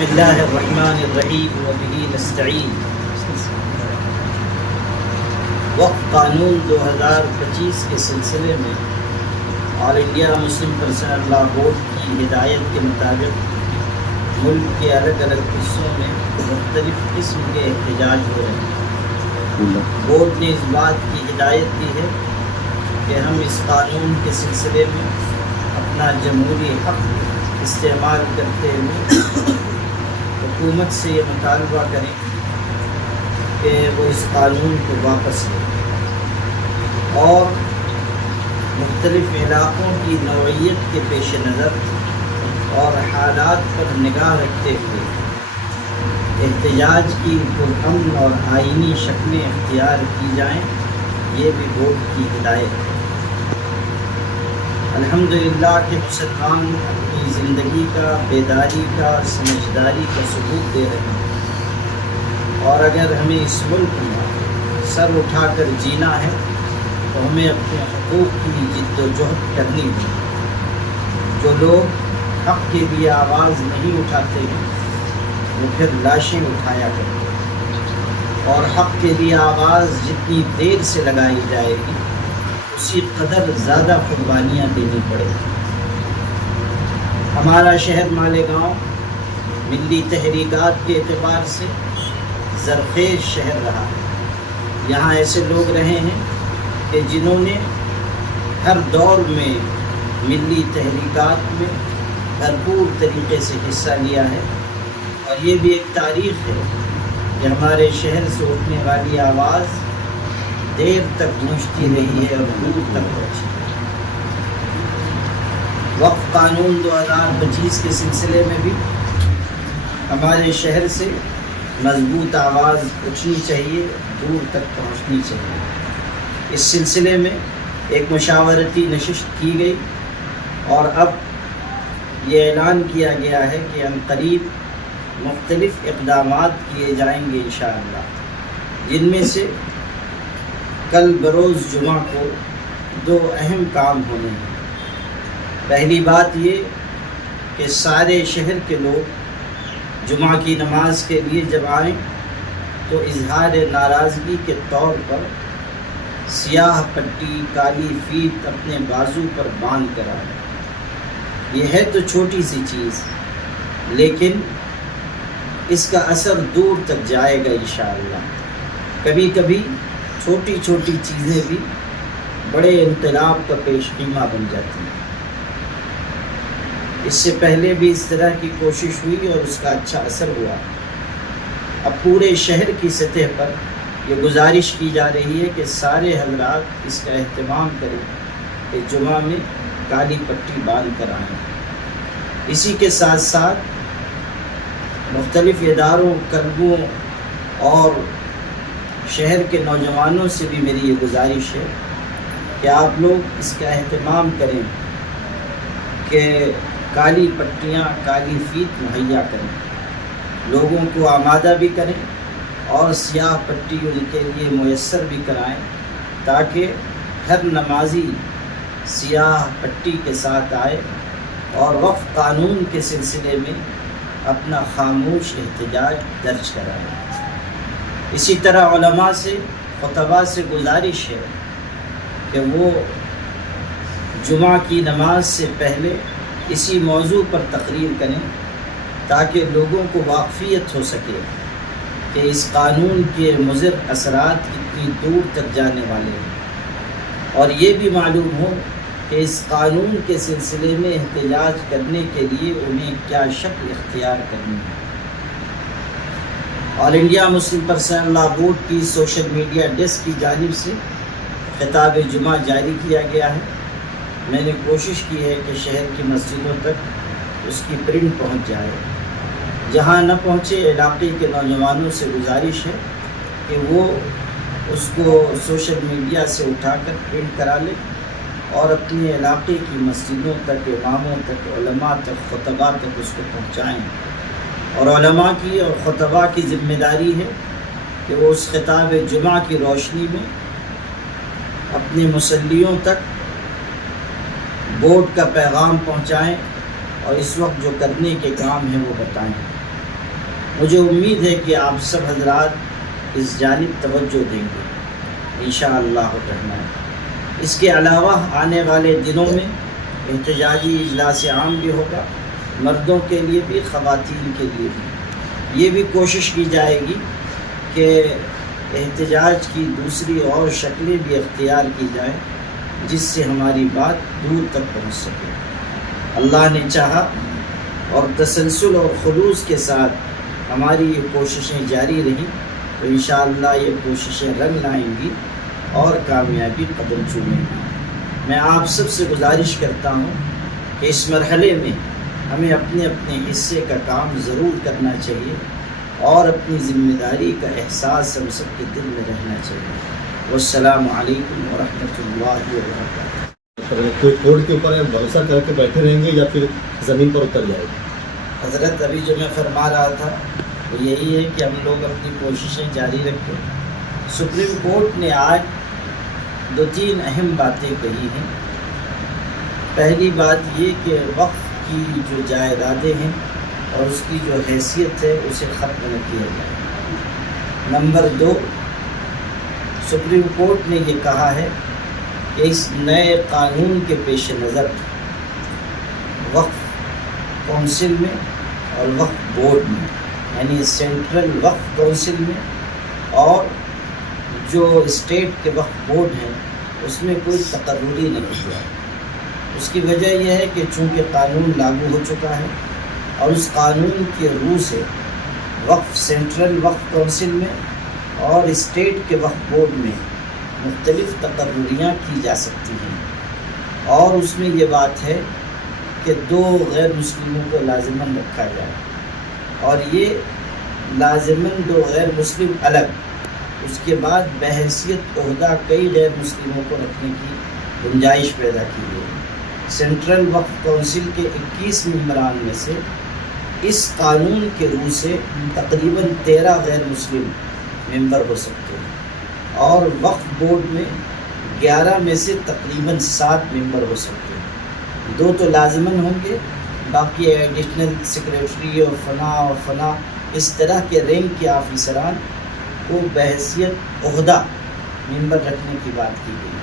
بسم اللہ الرحمن الرحیم وبہ نستعین۔ وقف قانون 2025 کے سلسلے میں آل انڈیا مسلم پرسنل لا بورڈ کی ہدایت کے مطابق ملک کے الگ الگ حصوں میں مختلف قسم کے احتجاج ہو رہے ہیں۔ بورڈ نے اس بات کی ہدایت دی ہے کہ ہم اس قانون کے سلسلے میں اپنا جمہوری حق استعمال کرتے ہوئے حکومت سے یہ مطالبہ کریں کہ وہ اس قانون کو واپس لے اور مختلف علاقوں کی نوعیت کے پیش نظر اور حالات پر نگاہ رکھتے ہوئے احتجاج کی پرامن اور آئینی شکلیں اختیار کی جائیں، یہ بھی بورڈ کی ہدایت ہے۔ الحمدللہ کہ مسلمان اپنی زندگی کا بیداری کا سمجھداری کا ثبوت دے رہے ہیں، اور اگر ہمیں اس ملک میں سر اٹھا کر جینا ہے تو ہمیں اپنے حقوق کی جد و جہد کرنی ہے۔ جو لوگ حق کے لیے آواز نہیں اٹھاتے ہیں وہ پھر لاشیں اٹھایا کرتے ہیں، اور حق کے لیے آواز جتنی دیر سے لگائی جائے گی اسی قدر زیادہ قربانیاں دینی پڑے گی۔ ہمارا شہر مالیگاؤں ملی تحریکات کے اعتبار سے زرخیز شہر رہا ہے۔ یہاں ایسے لوگ رہے ہیں کہ جنہوں نے ہر دور میں ملی تحریکات میں بھرپور طریقے سے حصہ لیا ہے، اور یہ بھی ایک تاریخ ہے کہ ہمارے شہر سے اٹھنے والی آواز دیر تک گونجتی رہی ہے اور دور تک پہنچی۔ وقف قانون 2025 کے سلسلے میں بھی ہمارے شہر سے مضبوط آواز اٹھنی چاہیے، دور تک پہنچنی چاہیے۔ اس سلسلے میں ایک مشاورتی نشست کی گئی، اور اب یہ اعلان کیا گیا ہے کہ عنقریب مختلف اقدامات کیے جائیں گے انشاءاللہ، جن میں سے کل بروز جمعہ کو 2 اہم کام ہونے ہیں۔ پہلی بات یہ کہ سارے شہر کے لوگ جمعہ کی نماز کے لیے جب آئیں تو اظہار ناراضگی کے طور پر سیاہ پٹی کالی فیت اپنے بازو پر باندھ کر آئیں۔ یہ ہے تو چھوٹی سی چیز، لیکن اس کا اثر دور تک جائے گا انشاءاللہ۔ کبھی کبھی چھوٹی چھوٹی چیزیں بھی بڑے انقلاب کا پیش خیمہ بن جاتی ہیں۔ اس سے پہلے بھی اس طرح کی کوشش ہوئی اور اس کا اچھا اثر ہوا۔ اب پورے شہر کی سطح پر یہ گزارش کی جا رہی ہے کہ سارے حضرات اس کا اہتمام کریں کہ جمعہ میں کالی پٹی باندھ کر آئیں۔ اسی کے ساتھ ساتھ مختلف اداروں، کلبوں اور شہر کے نوجوانوں سے بھی میری یہ گزارش ہے کہ آپ لوگ اس کا اہتمام کریں کہ کالی پٹیاں کالی فیت مہیا کریں، لوگوں کو آمادہ بھی کریں اور سیاہ پٹی ان کے لیے میسر بھی کرائیں، تاکہ ہر نمازی سیاہ پٹی کے ساتھ آئے اور وقف قانون کے سلسلے میں اپنا خاموش احتجاج درج کرائے۔ اسی طرح علماء سے، خطباء سے گزارش ہے کہ وہ جمعہ کی نماز سے پہلے اسی موضوع پر تقریر کریں، تاکہ لوگوں کو واقفیت ہو سکے کہ اس قانون کے مضر اثرات کتنی دور تک جانے والے ہیں، اور یہ بھی معلوم ہو کہ اس قانون کے سلسلے میں احتجاج کرنے کے لیے انہیں کیا شکل اختیار کرنی ہے۔ آل انڈیا مسلم پرسنل لا بورڈ کی سوشل میڈیا ڈیسک کی جانب سے خطاب جمعہ جاری کیا گیا ہے۔ میں نے کوشش کی ہے کہ شہر کی مسجدوں تک اس کی پرنٹ پہنچ جائے۔ جہاں نہ پہنچے، علاقے کے نوجوانوں سے گزارش ہے کہ وہ اس کو سوشل میڈیا سے اٹھا کر پرنٹ کرا لیں اور اپنے علاقے کی مسجدوں تک، اماموں تک، علماء تک، خطباء تک اس کو پہنچائیں۔ اور علماء کی اور خطباء کی ذمہ داری ہے کہ وہ اس خطاب جمعہ کی روشنی میں اپنے مصلیوں تک بورڈ کا پیغام پہنچائیں اور اس وقت جو کرنے کے کام ہیں وہ بتائیں۔ مجھے امید ہے کہ آپ سب حضرات اس جانب توجہ دیں گے انشاءاللہ الرحمن۔ اس کے علاوہ آنے والے دنوں میں احتجاجی اجلاس عام بھی ہوگا، مردوں کے لیے بھی خواتین کے لیے بھی۔ یہ بھی کوشش کی جائے گی کہ احتجاج کی دوسری اور شکلیں بھی اختیار کی جائیں جس سے ہماری بات دور تک پہنچ سکے۔ اللہ نے چاہا اور تسلسل اور خلوص کے ساتھ ہماری یہ کوششیں جاری رہیں تو انشاءاللہ یہ کوششیں رنگ لائیں گی اور کامیابی قدم چومیں گی۔ میں آپ سب سے گزارش کرتا ہوں کہ اس مرحلے میں ہمیں اپنے اپنے حصے کا کام ضرور کرنا چاہیے اور اپنی ذمہ داری کا احساس ہم سب کے دل میں رہنا چاہیے۔ والسلام علیکم ورحمۃ اللہ وبرکاتہ۔ کورٹ کے اوپر بھروسہ کر کے بیٹھے رہیں گے یا پھر زمین پر اتر جائے گا؟ حضرت ابھی جو میں فرما رہا تھا وہ یہی ہے کہ ہم لوگ اپنی کوششیں جاری رکھیں۔ سپریم کورٹ نے آج 2-3 اہم باتیں کہی ہیں۔ پہلی بات یہ کہ وقف کی جو جائیدادیں ہیں اور اس کی جو حیثیت ہے اسے ختم نہ کیا جائے۔ نمبر 2، سپریم کورٹ نے یہ کہا ہے کہ اس نئے قانون کے پیش نظر وقف کونسل میں اور وقف بورڈ میں، یعنی سینٹرل وقف کونسل میں اور جو اسٹیٹ کے وقف بورڈ ہیں اس میں کوئی تقرری نہیں ہوا۔ اس کی وجہ یہ ہے کہ چونکہ قانون لاگو ہو چکا ہے اور اس قانون کے روح سے وقف سینٹرل وقف کونسل میں اور اسٹیٹ کے وقف بورڈ میں مختلف تقرریاں کی جا سکتی ہیں، اور اس میں یہ بات ہے کہ 2 غیر مسلموں کو لازماً رکھا جائے، اور یہ لازماً 2 غیر مسلم الگ، اس کے بعد بحیثیت عہدہ کئی غیر مسلموں کو رکھنے کی گنجائش پیدا کی گئی۔ سینٹرل وقف کونسل کے 21 ممبران میں سے اس قانون کے روح سے تقریباً 13 غیر مسلم ممبر ہو سکتے ہیں، اور وقف بورڈ میں 11 میں سے تقریباً 7 ممبر ہو سکتے ہیں۔ 2 تو لازماً ہوں گے، باقی ایڈیشنل سیکریٹری اور فنا اس طرح کے رینک کے آفیسران کو بحیثیت عہدہ ممبر رکھنے کی بات کی گئی۔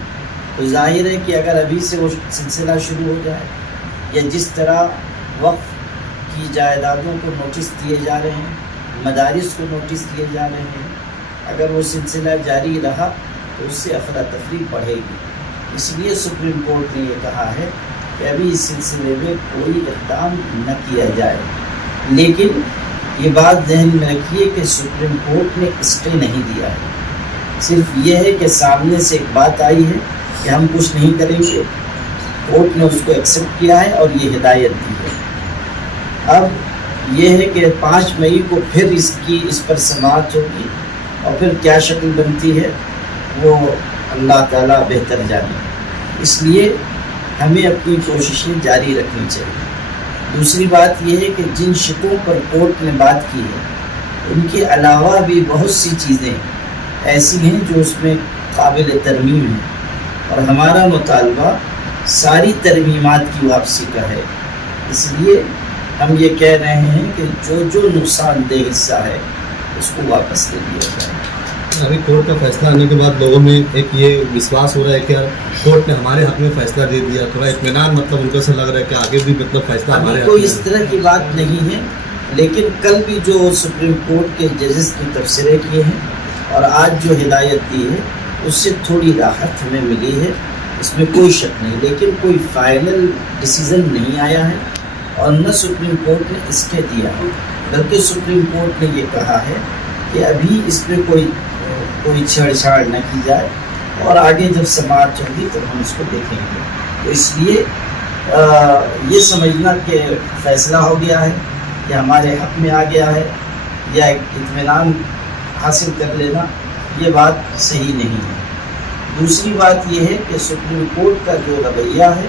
تو ظاہر ہے کہ اگر ابھی سے وہ سلسلہ شروع ہو جائے یا جس طرح وقف کی جائیدادوں کو نوٹس دیے جا رہے ہیں، مدارس کو نوٹس دیے جا رہے ہیں، اگر وہ سلسلہ جاری رہا تو اس سے افراتفری بڑھے گی۔ اس لیے سپریم کورٹ نے یہ کہا ہے کہ ابھی اس سلسلے میں کوئی اقدام نہ کیا جائے، لیکن یہ بات ذہن میں رکھیے کہ سپریم کورٹ نے اسٹے نہیں دیا ہے، صرف یہ ہے کہ سامنے سے ایک بات آئی ہے کہ ہم کچھ نہیں کریں گے، کورٹ نے اس کو ایکسیپٹ کیا ہے اور یہ ہدایت دی ہے۔ اب یہ ہے کہ 5 مئی کو پھر اس پر سماعت ہوگی، اور پھر کیا شکل بنتی ہے وہ اللہ تعالیٰ بہتر جانے۔ اس لیے ہمیں اپنی کوششیں جاری رکھنی چاہیے۔ دوسری بات یہ ہے کہ جن شکوں پر کورٹ نے بات کی ہے ان کے علاوہ بھی بہت سی چیزیں ایسی ہیں جو اس میں قابل ترمیم ہیں، اور ہمارا مطالبہ ساری ترمیمات کی واپسی کا ہے۔ اس لیے ہم یہ کہہ رہے ہیں کہ جو نقصان دہ حصہ ہے اس کو واپس لے لیا جائے۔ ابھی کورٹ کا فیصلہ آنے کے بعد لوگوں میں ایک یہ وشواس ہو رہا ہے کہ کورٹ نے ہمارے حق میں فیصلہ دے دیا، تھوڑا اطمینان مطلب ان کو سے لگ رہا ہے کہ آگے بھی فیصلہ ہمارے حق میں۔ کوئی اس طرح کی بات نہیں ہے، لیکن کل بھی جو سپریم کورٹ کے ججز نے تبصرے کیے ہیں اور آج جو ہدایت دی ہے اس سے تھوڑی راحت ہمیں ملی ہے، اس میں کوئی شک نہیں، لیکن کوئی فائنل ڈیسیزن نہیں آیا ہے اور نہ سپریم کورٹ نے اسٹے دیا ہے، بلکہ سپریم کورٹ نے یہ کہا ہے کہ ابھی اس میں کوئی چھیڑ چھاڑ نہ کی جائے، اور آگے جب سماعت ہوگی تو ہم اس کو دیکھیں گے۔ تو اس لیے یہ سمجھنا کہ فیصلہ ہو گیا ہے یا ہمارے حق میں آ گیا ہے یا ایک اطمینان حاصل کر لینا، یہ بات صحیح نہیں ہے۔ دوسری بات یہ ہے کہ سپریم کورٹ کا جو رویہ ہے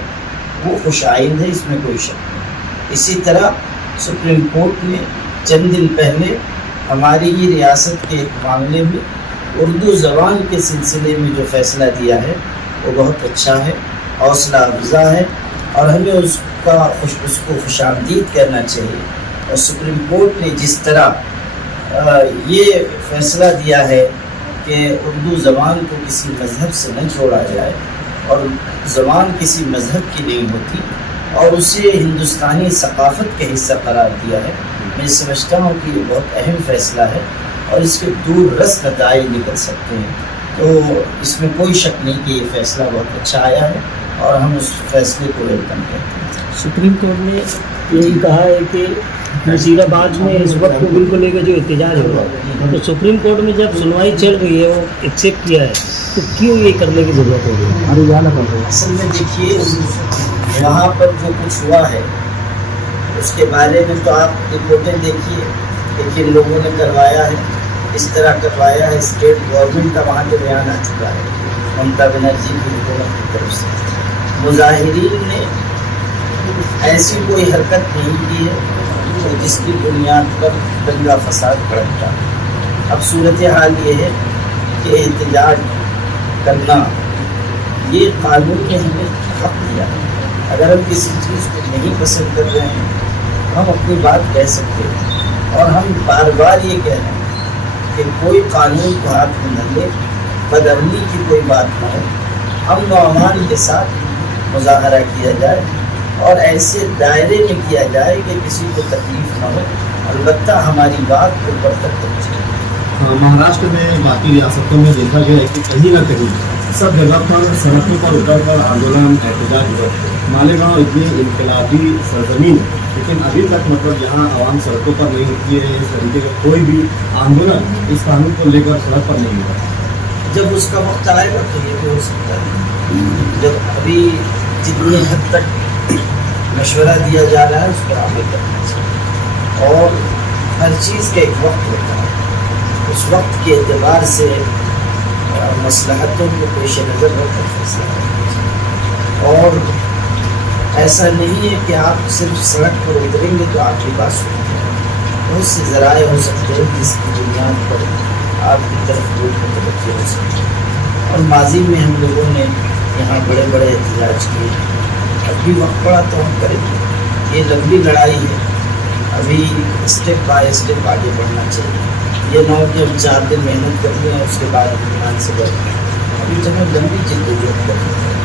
وہ خوش آئند ہے، اس میں کوئی شک نہیں۔ اسی طرح سپریم کورٹ نے چند دن پہلے ہماری ہی ریاست کے ایک معاملے میں اردو زبان کے سلسلے میں جو فیصلہ دیا ہے وہ بہت اچھا ہے، حوصلہ افزا ہے، اور ہمیں اس کو خوش آمدید کرنا چاہیے۔ اور سپریم کورٹ نے جس طرح یہ فیصلہ دیا ہے کہ اردو زبان کو کسی مذہب سے نہ جوڑا جائے، اور زبان کسی مذہب کی نہیں ہوتی، اور اسے ہندوستانی ثقافت کا حصہ قرار دیا ہے۔ میں سمجھتا ہوں کہ یہ بہت اہم فیصلہ ہے اور اس کے دور رس نتائج نکل سکتے ہیں، تو اس میں کوئی شک نہیں کہ یہ فیصلہ بہت اچھا آیا ہے اور ہم اس فیصلے کو ویلکم کرتے ہیں۔ سپریم کورٹ نے یہی کہا ہے کہ نصیر آباد میں اس وقت بل کو لے کے جو احتجاج ہو رہا ہے، تو سپریم کورٹ میں جب سنوائی چل رہی ہے وہ ایکسیپٹ کیا ہے، تو کیوں یہ کرنے کی ضرورت ہو رہی ہے؟ اصل میں دیکھیے، وہاں پر جو کچھ ہوا ہے اس کے بارے میں تو آپ رپورٹیں دیکھیے کہ کن لوگوں نے کروایا ہے، اس طرح کروایا ہے۔ اسٹیٹ گورنمنٹ کا وہاں پہ بیان آ چکا ہے ممتا بنرجی کی حکومت کی طرف سے۔ مظاہرین نے ایسی کوئی حرکت نہیں کی ہے جس کی بنیاد پر دنگا فساد بھڑکتا۔ اب صورتحال یہ ہے کہ احتجاج کرنا یہ قانون نے ہمیں حق دیا ہے۔ اگر ہم کسی چیز کو نہیں پسند کر رہے ہیں ہم اپنی بات کہہ سکتے ہیں، اور ہم بار بار یہ کہہ رہے ہیں کہ کوئی قانون کو ہاتھ میں نہ لے، بدامنی کی کوئی بات نہ ہو، امن و امان کے ساتھ مظاہرہ کیا جائے اور ایسے دائرے میں کیا جائے کہ کسی کو تکلیف نہ ہو، البتہ ہماری بات اوپر تک پہنچے۔ مہاراشٹر میں باقی ریاستوں میں دیکھا گیا ہے کہ کہیں نہ کہیں سب جگہ پر سڑکوں پر اتر کر آندولن احتجاج ہوا۔ مالیگاؤں اتنی انقلابی سرزمین ہے، لیکن ابھی تک مطلب یہاں عوام سڑکوں پر نہیں ہوتی ہے، اس طریقے کا کوئی بھی آندولن اس قانون کو لے کر سڑک پر نہیں ہوا۔ جب اس کا وقت آئے گا تو یہ بھی ہو سکتا ہے۔ جب ابھی جتنی حد تک مشورہ دیا جا رہا ہے اس پر عمل کرنا چاہیے، اور ہر چیز کا ایک وقت ہوتا ہے، اس وقت کے اعتبار سے مصلحتوں کو پیش نظر رکھ کر فیصلہ کرنا چاہیے، اور ایسا نہیں ہے کہ آپ صرف سڑک پر اتریں گے تو آپ کی بات سنیں گے۔ بہت سے ذرائع ہو سکتے ہیں جس کی بنیاد پر آپ کی طرف لوگ متوجہ ہو سکتے ہیں، اور ماضی میں ہم لوگوں نے یہاں بڑے بڑے احتجاج کیے۔ اب بھی وقت پڑا تو ہم کریں گے، یہ لمبی لڑائی ہے، ابھی اسٹیپ بائی اسٹیپ آگے بڑھنا چاہیے۔ یہ نہ ہو کہ ہم 4 دن محنت کر لیں اس کے بعد ایمان سے بڑھ گئے، ابھی تو ہمیں لمبی جدوجہد کرنی ہے۔